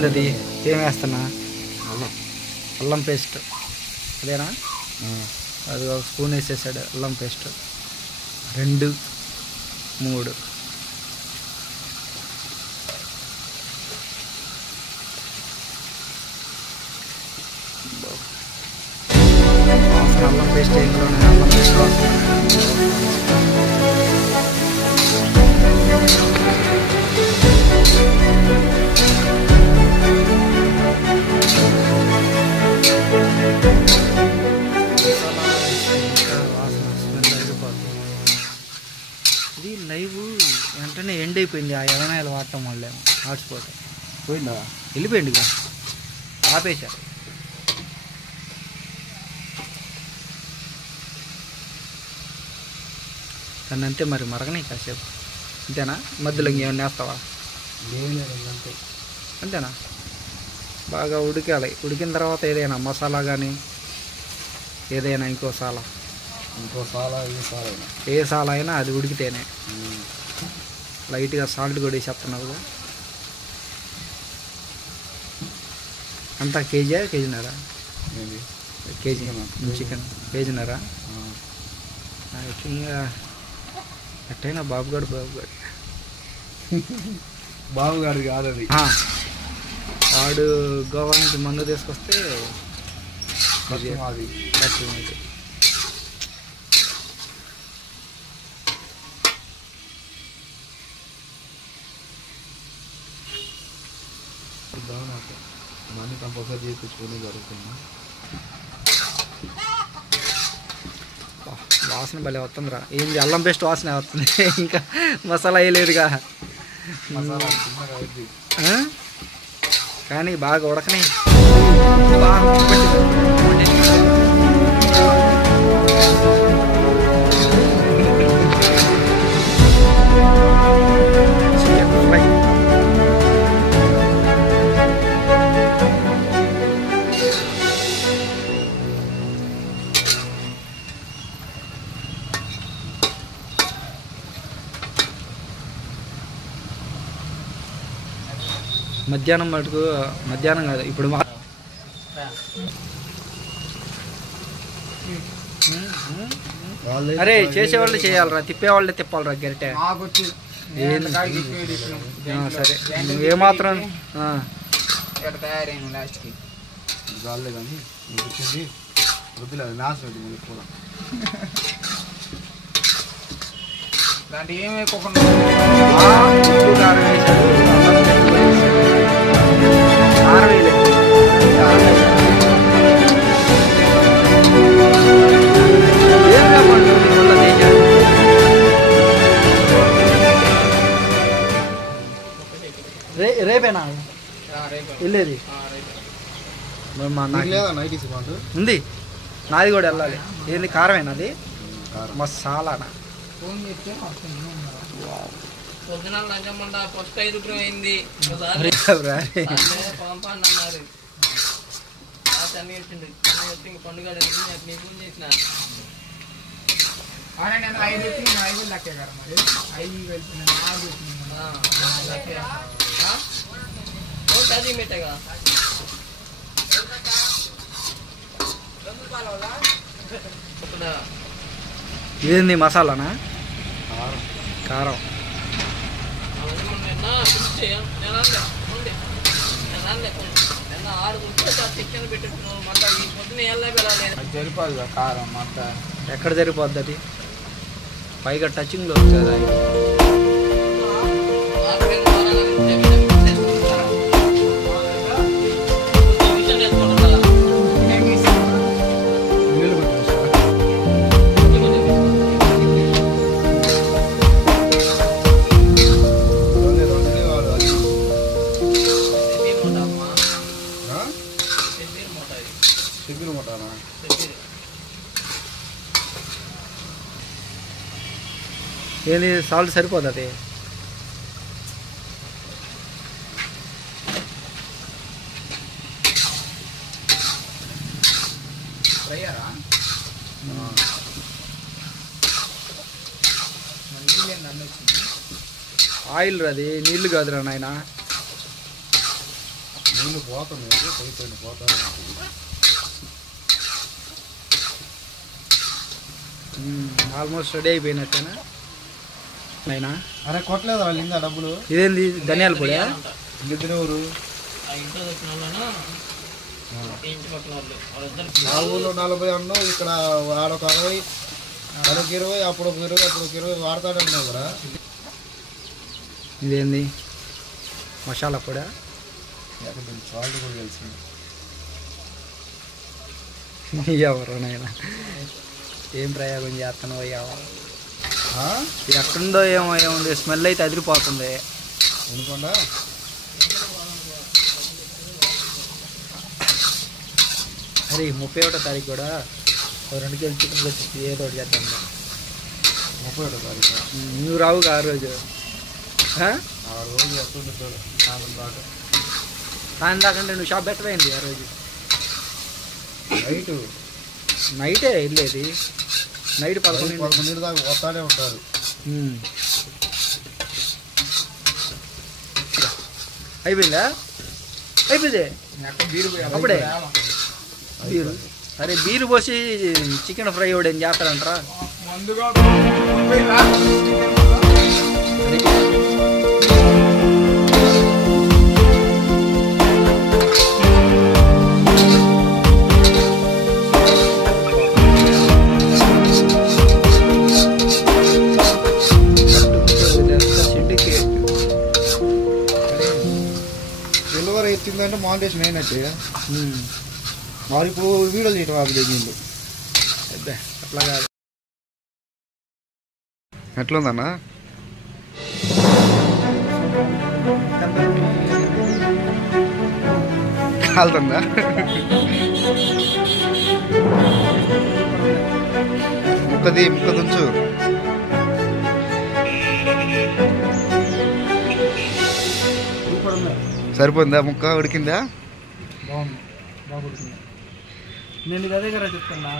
ఏంది అది? ఏం వేస్తున్నా? అల్లం పేస్ట్ అదేనా? అది ఒక స్పూన్ వేసేసాడు అల్లం పేస్ట్. 2 3 అల్లం పేస్ట్ వేయడంలోనే అల్లం పేస్ట్ ఇది లైవ్ వెంటనే ఎండ్ అయిపోయింది. ఆ ఎదనాయలు వాడటం వల్ల హాట్స్పాట్ పోయిందా? వెళ్ళిపోయింది ఇక ఆపేశా. దాన్ని అంతే మరి మరగని కాసేపు అంతేనా? మధ్యలో ఇంకేమన్నా వేస్తావా? అంతేనా? బాగా ఉడికాలి. ఉడికిన తర్వాత ఏదైనా మసాలా కానీ ఏదైనా ఇంకో సాలా ఏ సాలా అయినా అది ఉడికితేనే. లైట్గా సాల్ట్ కూడా వేసేస్తున్నావుగా. అంతా కేజీనరా? KG chicken కేజీనరా? ఇంకా ఎట్టయినా బాబుగాడు కాదు అది. వాడు గోవా నుంచి మందు తీసుకొస్తే అది మనీ కంపల్సరీ చేయించుకుని జరుగుతుంది. వాసన భలే వస్తుందిరా. ఏంది అల్లం పేస్ట్ వాసన వస్తుంది. ఇంకా మసాలా వేయలేదుగా. కానీ బాగా ఉడకని చికెన్ ఫ్రై. మధ్యాహ్నం మటుకు మధ్యాహ్నం కాదు ఇప్పుడు అరే చేసేవాళ్ళు చేయాలరా, తిప్పేవాళ్ళే తిప్పాలరా గరిటె. సరే ఏమాత్రం తయారైన లాస్ట్కి గాలే కానీ వచ్చింది వద్దులేదు నాశనం మళ్ళీ కూడా దాంట్లో ఏమైపోకుండా రేపేనా వెళ్ళేది? ఉంది నాది కూడా వెళ్ళాలి. ఏంది కారమేనా అది? మసాలానా? ఏంది మసాలానా? కారం. సరిపోదు కారం అంతా. ఎక్కడ సరిపోద్ది అది? పైగా టచింగ్లో వచ్చేది. ఏంది సాల్ట్ సరిపోదు అది? ఆయిల్ అది నీళ్ళు కాదురా నాయన. నీళ్ళు పోతుంది పైపోయిన పోతాను. ఆల్మోస్ట్ రెడీ అయిపోయినట్టేనా అయినా? అరే కొట్టలేదు వాళ్ళు ఇంకా డబ్బులు. ఇదేంది ధనియాల పొడి? ఇద్దరు ఎవరు? మా ఊళ్ళో 40 అన్నావు, ఇక్కడ ఆడొక 60, అదొక 20, అప్పుడు ఒక 20, అప్పుడు ఒక 20 వాడతాడే ఉన్నావు కదా. ఇదేంది మసాలా పొడి? సాల్ట్ కూడా తెలిసింది. ఎవరు నాయన ఏం ప్రయోగం చేస్తాను అయ్యావా? ఎక్కడుందో ఏమో ఏముంది, స్మెల్ అయితే అదిరిపోతుంది. అనుకోండా అరే 31వ తారీఖు కూడా 2 కేజీలు చికెన్ వచ్చి ఏదో ఒకటి చేద్దాం. 31వ తారీఖు నువ్వు రావుగా ఆ రోజు? ఆ రోజు ఎప్పుడు దాకా దాని దాకంటే నువ్వు షాప్ పెట్టమైంది ఆ రోజు నైటే వెళ్ళేది. నైట్ 11 దాకా వస్తానే ఉంటారు. అయిపోయిందా? అయిపోయింది అప్పుడే బీరు. అరే బీరు పోసి చికెన్ ఫ్రై కూడా ఏం చేస్తారంటారా? డెలివరీ ఎత్తిందంటే మానిటేషన్ అయినట్టే. మరి ఇప్పుడు వీడియో చేయటం ఆపలేదు నీళ్ళు. అట్లా కాదు. ఎట్లుందన్నా? కాలుతుందా? ముక్క తుంచు. సరిపోయిందా? ముక్క ఉడికిందా? బాగుంది, బాగా ఉడికింది. నేను అదే కదా చెప్తున్నా.